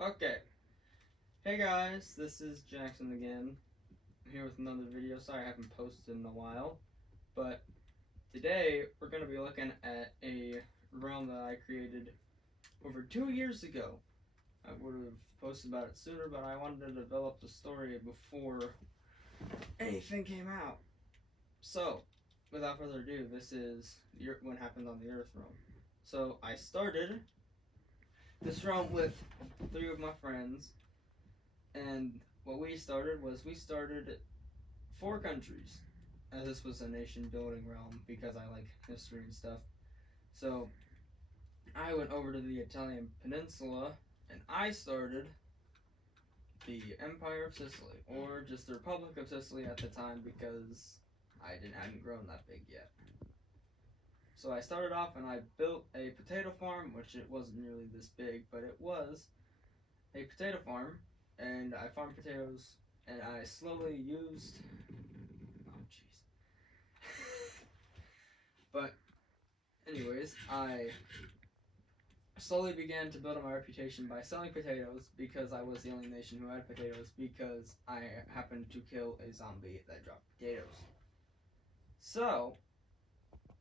Okay. Hey guys, this is Jackson again. I'm here with another video. Sorry I haven't posted in a while. But today we're going to be looking at a realm that I created over 2 years ago. I would have posted about it sooner, but I wanted to develop the story before anything came out. So, without further ado, this is what happened on the Earth realm. So, I started this realm with 3 of my friends. And what we started was we started 4 countries, as this was a nation building realm because I like history and stuff. So I went over to the Italian peninsula and I started the Empire of Sicily, or just the Republic of Sicily at the time because hadn't grown that big yet. So I started off and I built a potato farm, which it wasn't nearly this big, but it was a potato farm, and I farmed potatoes, and I slowly used. Oh, jeez. But, anyways, I slowly began to build up my reputation by selling potatoes because I was the only nation who had potatoes because I happened to kill a zombie that dropped potatoes. So,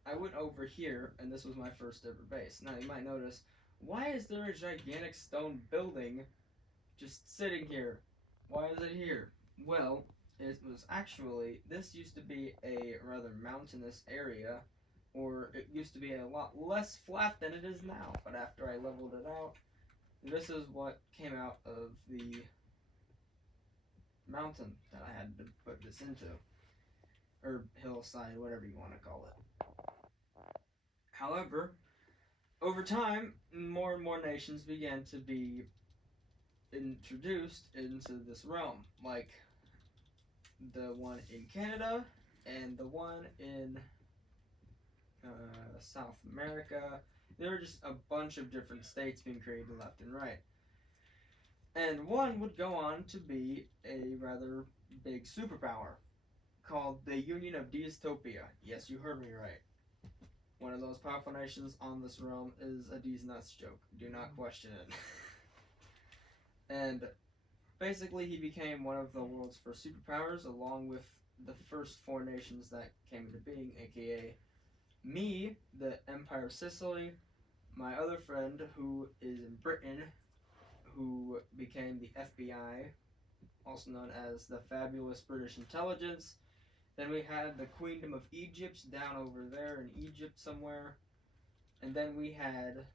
I went over here, and this was my first ever base. Now, you might notice, why is there a gigantic stone building just sitting here? Why is it here? Well, it was actually, this used to be a rather mountainous area, or it used to be a lot less flat than it is now. But after I leveled it out, this is what came out of the mountain that I had to put this into, or hillside, whatever you want to call it. However, over time, more and more nations began to be introduced into this realm, like the one in Canada and the one in South America. There were just a bunch of different states being created left and right. And one would go on to be a rather big superpower called the Union of Dystopia. Yes, you heard me right. One of those powerful nations on this realm is a D's nuts joke. Do not question it. And basically, he became one of the world's first superpowers, along with the first 4 nations that came into being, aka me, the Empire of Sicily, my other friend who is in Britain, who became the FBI, also known as the Fabulous British Intelligence. Then we had the Queendom of Egypt down over there in Egypt somewhere. And then we had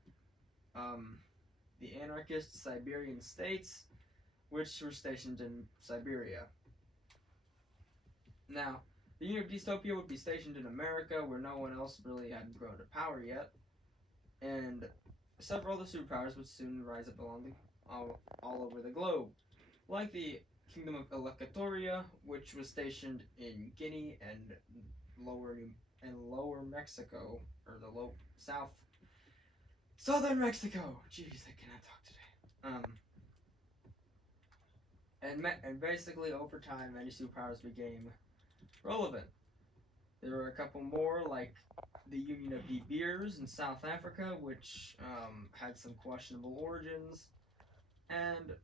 the anarchist Siberian states, which were stationed in Siberia. Now, the Union of Dystopia would be stationed in America, where no one else really had grown to power yet, and several other superpowers would soon rise up all over the globe, like the Kingdom of Elecatoria, which was stationed in Guinea and lower Mexico, or the southern Mexico. Jeez, I cannot talk today. And basically over time, many superpowers became relevant. There were a couple more, like the Union of De Beers in South Africa, which had some questionable origins, and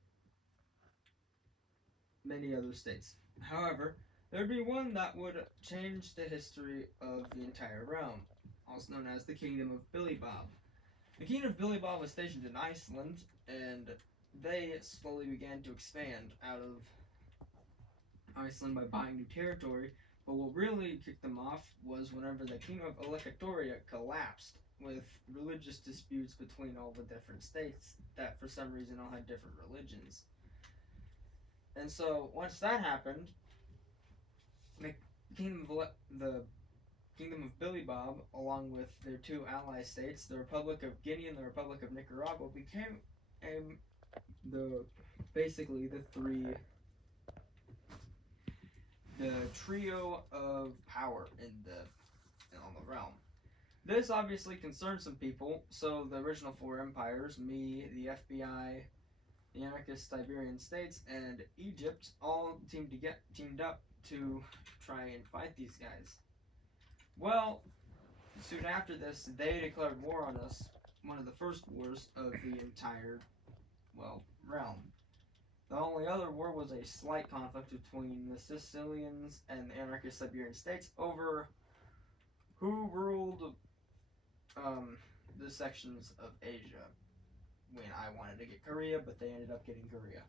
many other states. However, there would be one that would change the history of the entire realm, also known as the Kingdom of Billy Bob. The Kingdom of Billy Bob was stationed in Iceland, and they slowly began to expand out of Iceland by buying new territory. But what really kicked them off was whenever the Kingdom of Elecatoria collapsed with religious disputes between all the different states that for some reason all had different religions. And so once that happened, the Kingdom of Billy Bob, along with their 2 ally states, the Republic of Guinea and the Republic of Nicaragua, became basically the trio of power on the realm. This obviously concerned some people, so the original 4 empires, me, the FBI, the anarchist Siberian states, and Egypt, all teamed up to try and fight these guys. Well, soon after this, they declared war on us, one of the first wars of the entire realm. The only other war was a slight conflict between the Sicilians and the anarchist Iberian states over who ruled the sections of Asia. When I wanted to get Korea, but they ended up getting Korea.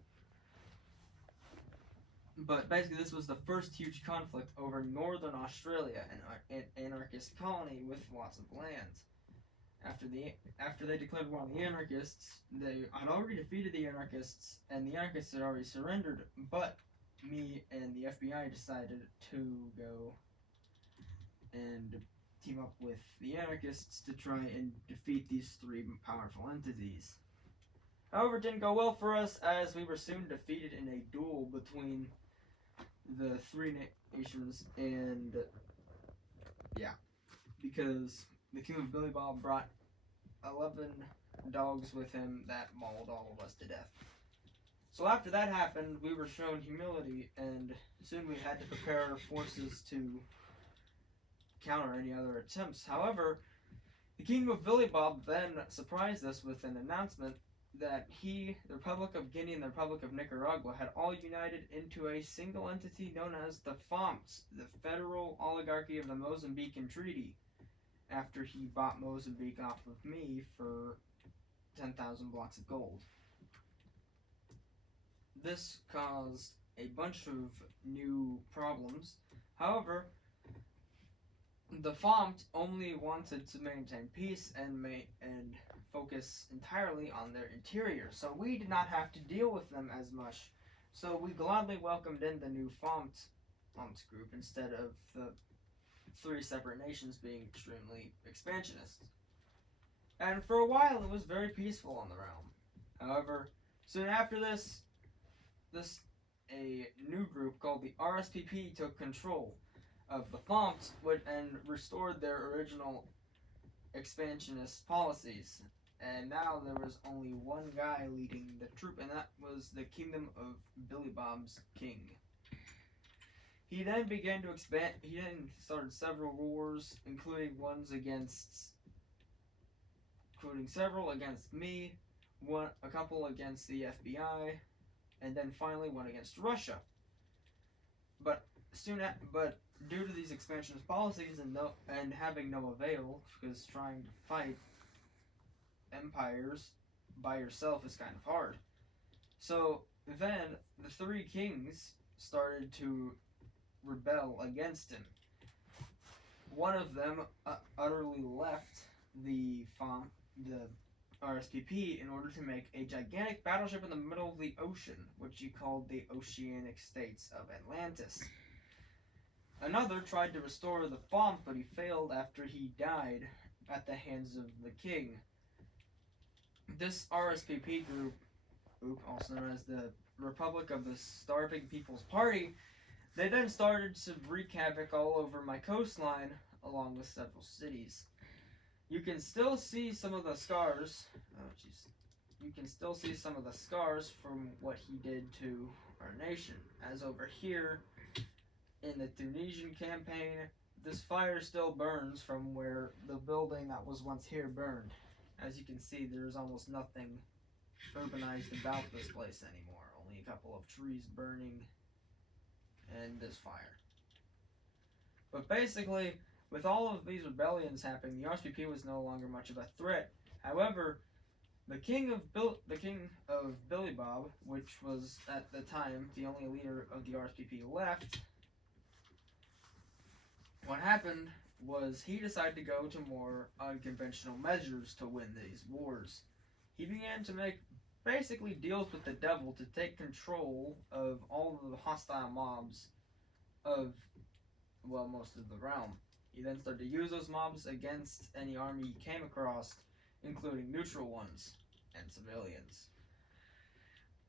But basically, this was the first huge conflict over northern Australia, an anarchist colony with lots of lands. After they declared war on the anarchists, they had already defeated the anarchists, and the anarchists had already surrendered. But me and the FBI decided to go and team up with the anarchists to try and defeat these three powerful entities. However, it didn't go well for us, as we were soon defeated in a duel between the three nations, and because the King of Billy Bob brought 11 dogs with him that mauled all of us to death. So after that happened, we were shown humility, and soon we had to prepare our forces to counter any other attempts. However, the King of Billy Bob then surprised us with an announcement that he, the Republic of Guinea, and the Republic of Nicaragua had all united into a single entity known as the FOMS, the Federal Oligarchy of the Mozambican Treaty, after he bought Mozambique off of me for 10,000 blocks of gold. This caused a bunch of new problems. However, the FOMS only wanted to maintain peace and focus entirely on their interior, so we did not have to deal with them as much. So we gladly welcomed in the new FOMS group instead of the three separate nations being extremely expansionist. And for a while it was very peaceful on the realm. However, soon after this a new group called the RSPP took control of the FOMS and restored their original expansionist policies. And now there was only one guy leading the troop, and that was the Kingdom of Billy Bob's king. He then began to expand. He then started several wars, including several against me, a couple against the FBI, and then finally one against Russia. But due to these expansionist policies and having no avail, because trying to fight empires by yourself is kind of hard. So then the three kings started to rebel against him. One of them utterly left the RSPP in order to make a gigantic battleship in the middle of the ocean, which he called the Oceanic States of Atlantis. Another tried to restore the FOMS, but he failed after he died at the hands of the king. This RSPP group, also known as the Republic of the Starving People's Party, they then started to wreak havoc all over my coastline, along with several cities. You can still see some of the scars. You can still see some of the scars from what he did to our nation. As over here, in the Tunisian campaign, this fire still burns from where the building that was once here burned. As you can see, there's almost nothing urbanized about this place anymore. Only a couple of trees burning and this fire. But basically, with all of these rebellions happening, the RSPP was no longer much of a threat. However, the King of Billy Bob, which was at the time the only leader of the RSPP left, what happened was he decided to go to more unconventional measures to win these wars. He began to make basically deals with the devil to take control of all of the hostile mobs of, most of the realm. He then started to use those mobs against any army he came across, including neutral ones and civilians.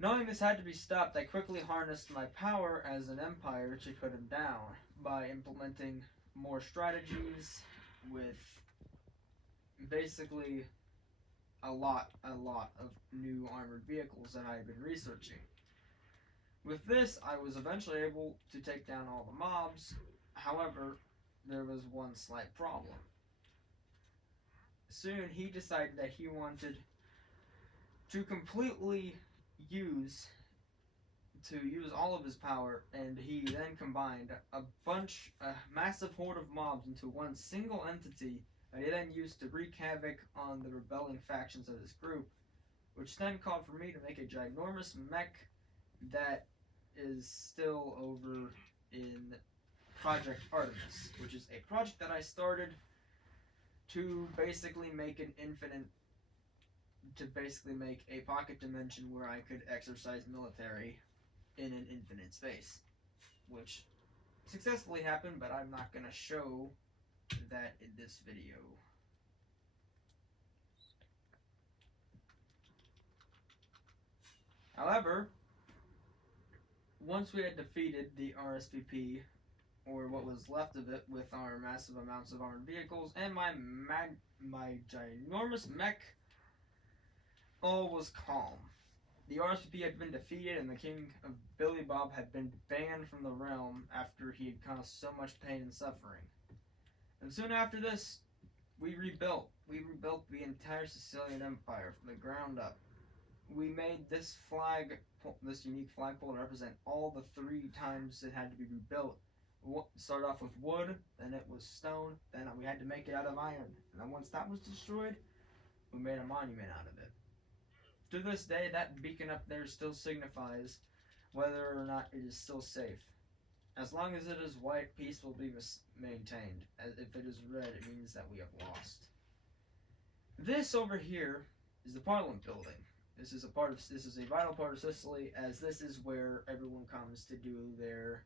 Knowing this had to be stopped, I quickly harnessed my power as an empire to put him down by implementing more strategies with basically a lot of new armored vehicles that I had been researching. With this, I was eventually able to take down all the mobs. However, there was one slight problem. Soon he decided that he wanted to completely use all of his power, and he then combined a massive horde of mobs into one single entity that he then used to wreak havoc on the rebelling factions of his group, which then called for me to make a ginormous mech that is still over in Project Artemis, which is a project that I started to basically make a pocket dimension where I could exercise military in an infinite space, which successfully happened, but I'm not going to show that in this video. However, once we had defeated the RSVP, or what was left of it, with our massive amounts of armored vehicles and my ginormous mech, all was calm. The RSVP had been defeated, and the King of Billy Bob had been banned from the realm after he had caused so much pain and suffering. And soon after this, we rebuilt. We rebuilt the entire Sicilian Empire from the ground up. We made this flag, this unique flagpole, to represent all the 3 times it had to be rebuilt. Started off with wood, then it was stone, then we had to make it out of iron. And then once that was destroyed, we made a monument out of it. To this day, that beacon up there still signifies whether or not it is still safe. As long as it is white, peace will be maintained. As if it is red, it means that we have lost. This over here is the Parliament building. This is a vital part of Sicily, as this is where everyone comes to do their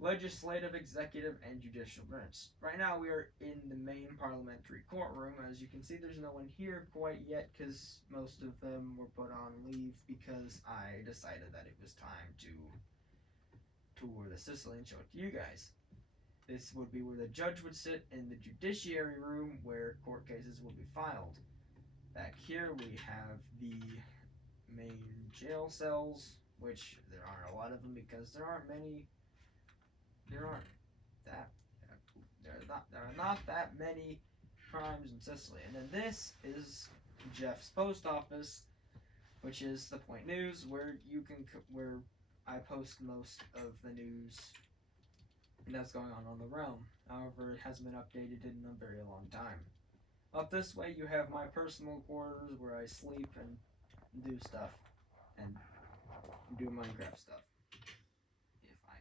legislative, executive, and judicial branch. Right now we are in the main parliamentary courtroom. As you can see, there's no one here quite yet because most of them were put on leave because I decided that it was time to tour the Sicily and show it to you guys. This would be where the judge would sit in the judiciary room where court cases will be filed. Back here we have the main jail cells, which there aren't a lot of them because there are not that many crimes in Sicily. And then this is Jeff's post office, which is the Point News, where I post most of the news that's going on the realm. However, it hasn't been updated in a very long time. Up this way, you have my personal quarters where I sleep and do stuff and do Minecraft stuff. If I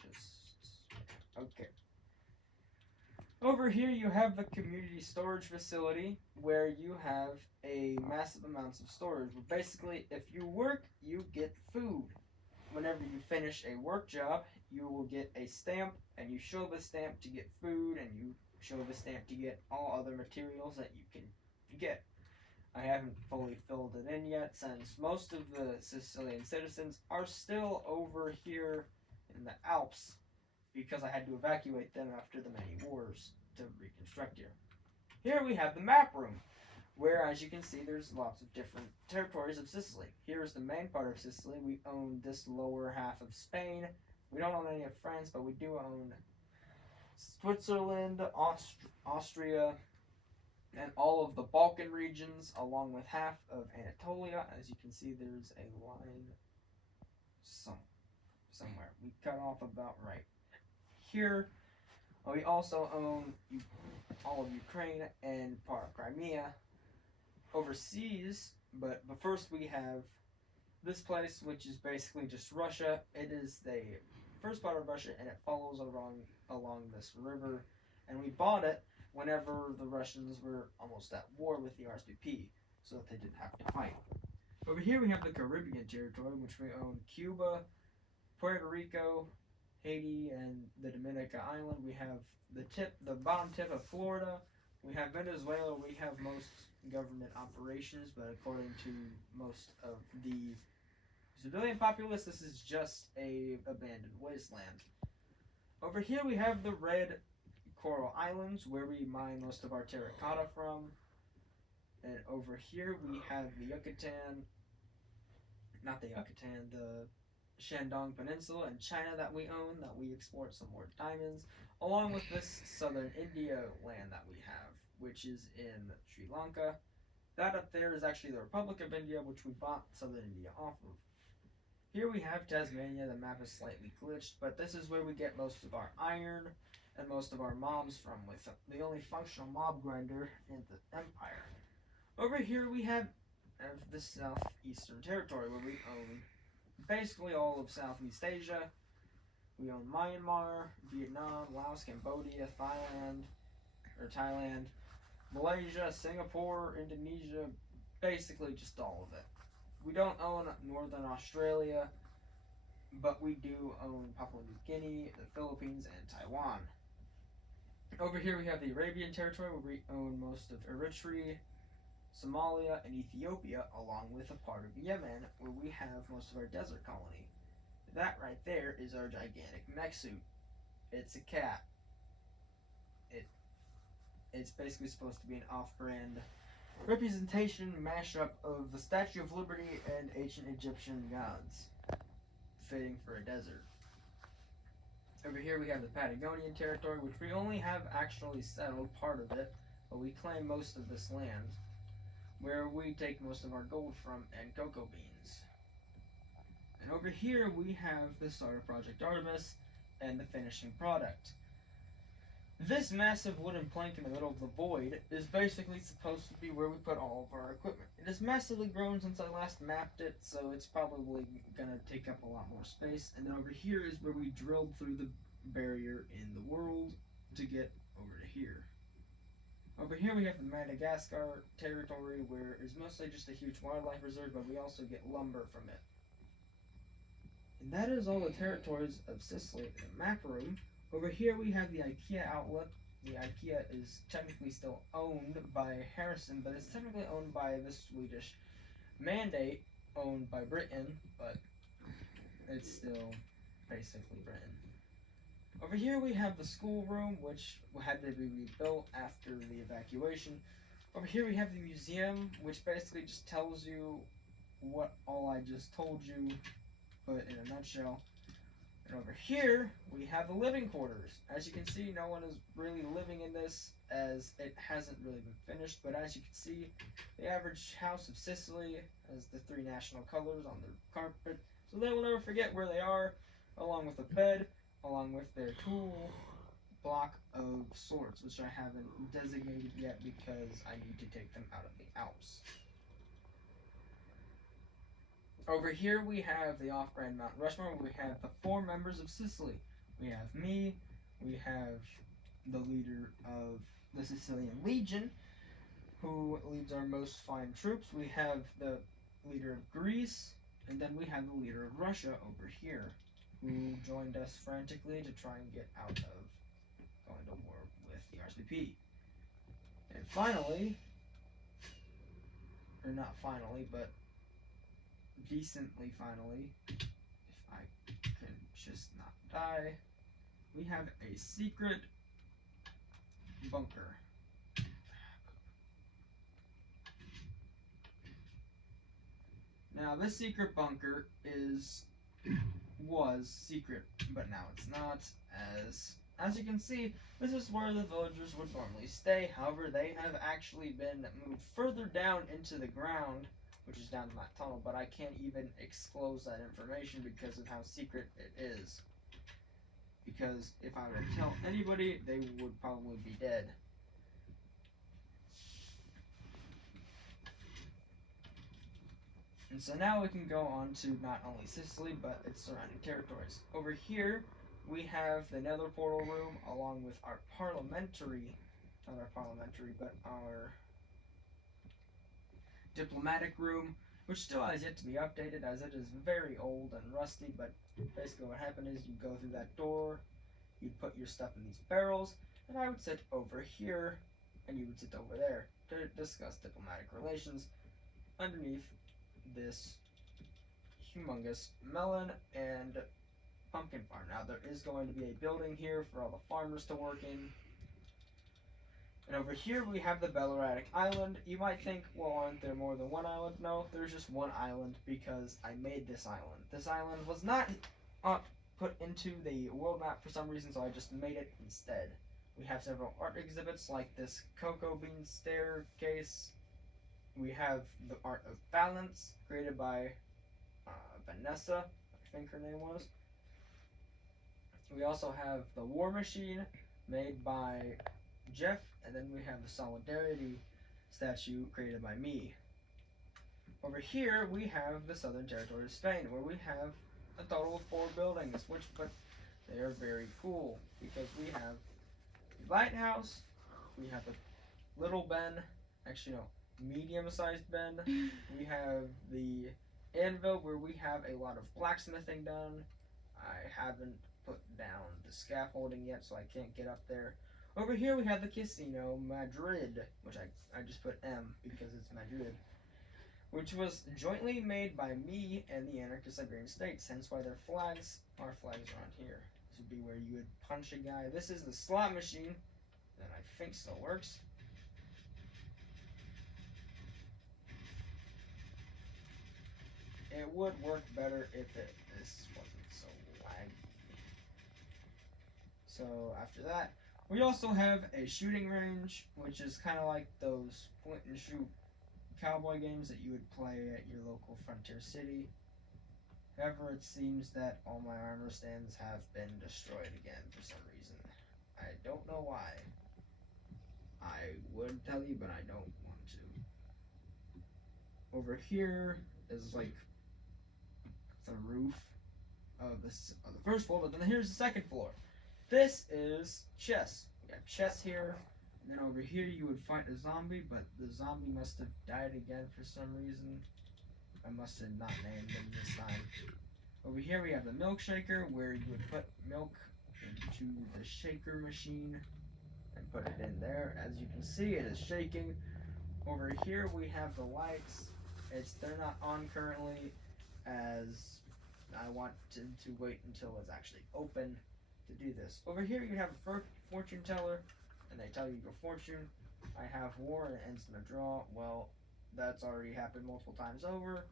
can just... Okay. Over here you have the community storage facility where you have a massive amounts of storage. But basically, if you work, you get food. Whenever you finish a work job, you will get a stamp, and you show the stamp to get food, and you show the stamp to get all other materials that you can get. I haven't fully filled it in yet, since most of the Sicilian citizens are still over here in the Alps, because I had to evacuate them after the many wars to reconstruct here. Here we have the map room, where, as you can see, there's lots of different territories of Sicily. Here's the main part of Sicily. We own this lower half of Spain. We don't own any of France, but we do own Switzerland, Austria, and all of the Balkan regions, along with half of Anatolia. As you can see, there's a line somewhere. We cut off about right here. We also own all of Ukraine and part of Crimea overseas, but first we have this place, which is basically just Russia. It is the first part of Russia, and it follows along this river, and we bought it whenever the Russians were almost at war with the RSVP, so that they didn't have to fight. Over here we have the Caribbean territory, which we own Cuba, Puerto Rico, Haiti, and the Dominica Island. We have the bottom tip of Florida. We have Venezuela. We have most government operations, but according to most of the civilian populace, this is just a abandoned wasteland. Over here we have the red Coral Islands, where we mine most of our terracotta from. And over here we have the Shandong Peninsula in China that we own, that we export some more diamonds, along with this southern India land that we have, which is in Sri Lanka. That up there is actually the Republic of India, which we bought Southern India off of. Here we have Tasmania. The map is slightly glitched, but this is where we get most of our iron and most of our mobs from, with the only functional mob grinder in the Empire. Over here we have the Southeastern Territory, where we own basically all of Southeast Asia. We own Myanmar, Vietnam, Laos, Cambodia, Thailand, Malaysia, Singapore, Indonesia, basically just all of it. We don't own Northern Australia, but we do own Papua New Guinea, the Philippines, and Taiwan. Over here we have the Arabian Territory, where we own most of Eritrea, Somalia, and Ethiopia, along with a part of Yemen, where we have most of our desert colony. That right there is our gigantic mech suit. It's a cat. It's basically supposed to be an off-brand representation mashup of the Statue of Liberty and ancient Egyptian gods, fitting for a desert. Over here we have the Patagonian Territory, which we only have actually settled part of it, but we claim most of this land, where we take most of our gold from and cocoa beans. And over here we have the start of Project Artemis and the finishing product. This massive wooden plank in the middle of the void is basically supposed to be where we put all of our equipment. It has massively grown since I last mapped it, so it's probably gonna take up a lot more space. And then over here is where we drilled through the barrier in the world to get over to here. Over here we have the Madagascar territory, where it's mostly just a huge wildlife reserve, but we also get lumber from it. And that is all the territories of Sicily in the map room. Over here we have the IKEA outlet. The IKEA is technically still owned by Harrison, but it's technically owned by the Swedish mandate, owned by Britain, but it's still basically Britain. Over here we have the schoolroom, which had to be rebuilt after the evacuation. Over here we have the museum, which basically just tells you what all I just told you, but in a nutshell. And over here, we have the living quarters. As you can see, no one is really living in this, as it hasn't really been finished. But as you can see, the average house of Sicily has the 3 national colors on their carpet, so they will never forget where they are, along with a bed, along with their tool block of swords, which I haven't designated yet because I need to take them out of the Alps. Over here we have the off-brand Mount Rushmore. We have the 4 members of Sicily. We have me, we have the leader of the Sicilian Legion, who leads our most fine troops. We have the leader of Greece, and then we have the leader of Russia over here, who joined us frantically to try and get out of going to war with the RSVP. And finally, or not finally, but decently finally, if I can just not die, we have a secret bunker. Now this secret bunker was secret, but now it's not, as you can see, this is where the villagers would normally stay. However, they have actually been moved further down into the ground, which is down in that tunnel, but I can't even disclose that information because of how secret it is. Because if I were to tell anybody, they would probably be dead. And so now we can go on to not only Sicily, but its surrounding territories. Over here, we have the nether portal room, along with our our diplomatic room, which still has yet to be updated, as it is very old and rusty. But basically what happened is you go through that door, you'd put your stuff in these barrels, and I would sit over here, and you would sit over there to discuss diplomatic relations underneath this humongous melon and pumpkin farm. Now there is going to be a building here for all the farmers to work in. And over here we have the Belleratic Island. You might think, well, aren't there more than one island? No, there's just one island because I made this island. This island was not put into the world map for some reason, so I just made it instead. We have several art exhibits like this cocoa bean staircase, We have the Art of Balance, created by Vanessa, I think her name was. We also have the War Machine, made by Jeff, and then we have the Solidarity statue, created by me. Over here, we have the Southern Territory of Spain, where we have a total of 4 buildings, but they are very cool, because we have the lighthouse, we have the Little Ben, actually no, medium-sized Ben. We have the anvil, where we have a lot of blacksmithing done. I haven't put down the scaffolding yet, so I can't get up there. Over here we have the Casino Madrid, which I just put M because it's Madrid, which was jointly made by me and the anarchist Iberian States, hence why their flags, our flags are on here. This would be where you would punch a guy. This is the slot machine that I think still works. It would work better if this wasn't so laggy. So after that, we also have a shooting range, which is kind of like those point and shoot cowboy games that you would play at your local frontier city. However, it seems that all my armor stands have been destroyed again for some reason. I don't know why. I would tell you, but I don't want to. Over here is like the roof of the first floor, but then here's the second floor. This is chess. We have chess here, and then over here you would fight a zombie, but the zombie must have died again for some reason. I must have not named him this time. Over here we have the milk shaker, where you would put milk into the shaker machine and put it in there. As you can see, it is shaking. Over here we have the lights. They're not on currently, as I want to wait until it's actually open to do this. Over here you have a fortune teller, and they tell you your fortune. I have war and it ends in a draw. Well, that's already happened multiple times over.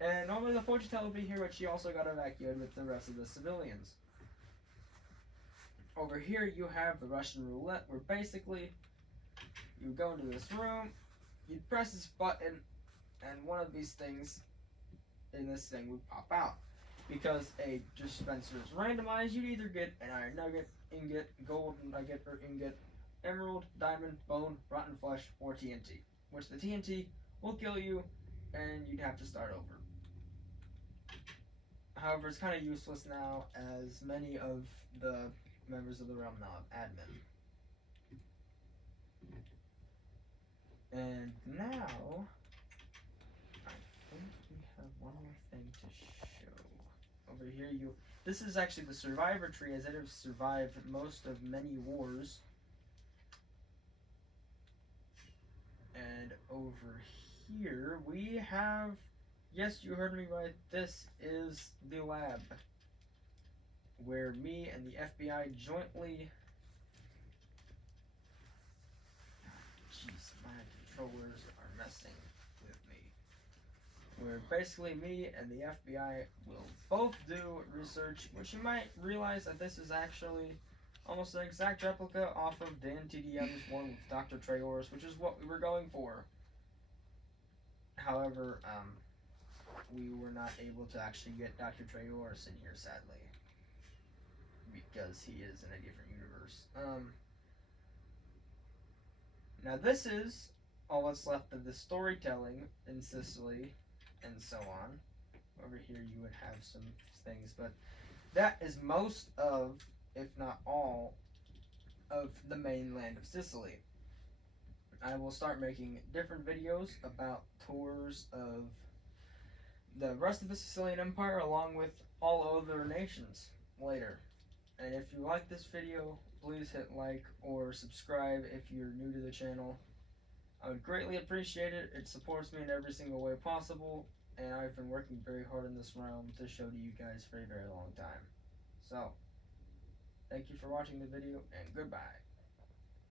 And normally the fortune teller would be here, but she also got evacuated with the rest of the civilians. Over here you have the Russian roulette, where basically you go into this room, you'd press this button, and one of these things in this thing would pop out. Because a dispenser is randomized, you'd either get an iron nugget, ingot, gold nugget or ingot, emerald, diamond, bone, rotten flesh, or TNT. Which the TNT will kill you, and you'd have to start over. However, it's kind of useless now, as many of the members of the realm now have admin. And now, I think we have one more thing to show. Over here, this is actually the survivor tree, as it has survived most of many wars. And over here, we have, yes, you heard me right, this is the lab, where me and the FBI jointly, jeez, my controllers are messing with me, where basically me and the FBI will both do research, which you might realize that this is actually almost an exact replica off of Dan TDM's one with Dr. Trayor's, which is what we were going for. However, we were not able to actually get Dr. Trayor's in here, sadly, because he is in a different universe. Now this is all that's left of the storytelling in Sicily, and so on. Over here you would have some things, but that is most of, if not all, of the mainland of Sicily. I will start making different videos about tours of the rest of the Sicilian Empire, along with all other nations later. And if you like this video, please hit like or subscribe if you're new to the channel. I would greatly appreciate it. It supports me in every single way possible, and I've been working very hard in this realm to show to you guys for a very long time. So, thank you for watching the video, and goodbye.